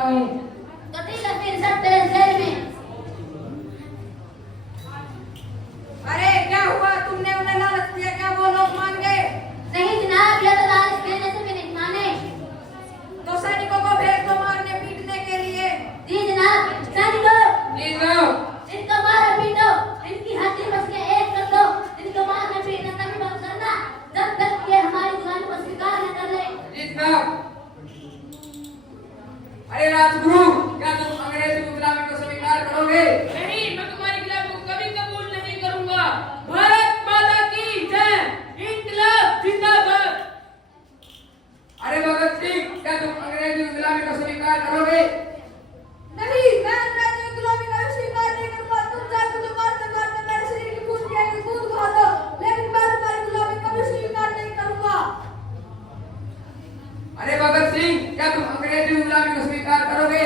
सकता हूँ। तो ठीक है, फिर सब तेरे जेल में। अरे क्या हुआ, तुमने उन्हें लालच दिया क्या, वो लोग मान गए? नहीं जनाब, ये तो लालच देने से भी नहीं माने। तो सैनिकों को भेज दो मारने पीटने के लिए। जी जनाब, सैनिकों जी साहब। इनको मारो पीटो, इनकी हड्डी बस के एक कर दो। इनको मारना पीटना तभी बंद करना जब तक ये हमारी गुलामी को स्वीकार न कर ले। जी साहब। अरे राजगुरु, क्या तुम अंग्रेजी की गुलामी को स्वीकार करोगे? नहीं, मैं तुम्हारी गुलामी को कभी कबूल नहीं करूंगा। भारत माता की जय, इनकलाब जिंदाबाद। अरे भगत सिंह, क्या तुम अंग्रेजी की गुलामी को स्वीकार करोगे? नहीं, मैं अंग्रेजों की गुलामी का स्वीकार नहीं करूंगा। तुम चाहे मुझे मारते मारते मेरे शरीर की खून की खून खा दो, लेकिन मैं तुम्हारी गुलामी कभी स्वीकार नहीं करूंगा। अरे भगत सिंह, क्या तुम अंग्रेजी की गुलामी को स्वीकार करोगे?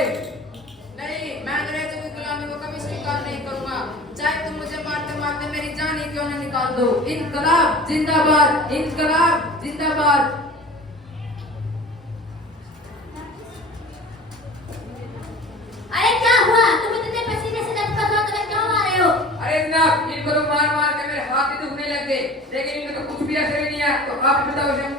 नहीं, मैं अंग्रेजों की गुलामी को कभी स्वीकार नहीं करूंगा, चाहे तुम मुझे मारते मारते मेरी जान ही क्यों न निकाल दो। इनकलाब जिंदाबाद, इनकलाब जिंदाबाद। अरे क्या हुआ, तुम इतने पसीने से लथपथ हो तो क्यों मारे हो? अरे जनाब, इनको तो मार मार के मेरे हाथ ही दुखने लग गए, लेकिन इनको तो कुछ भी असर ही नहीं आया। तो आप बताओ इसे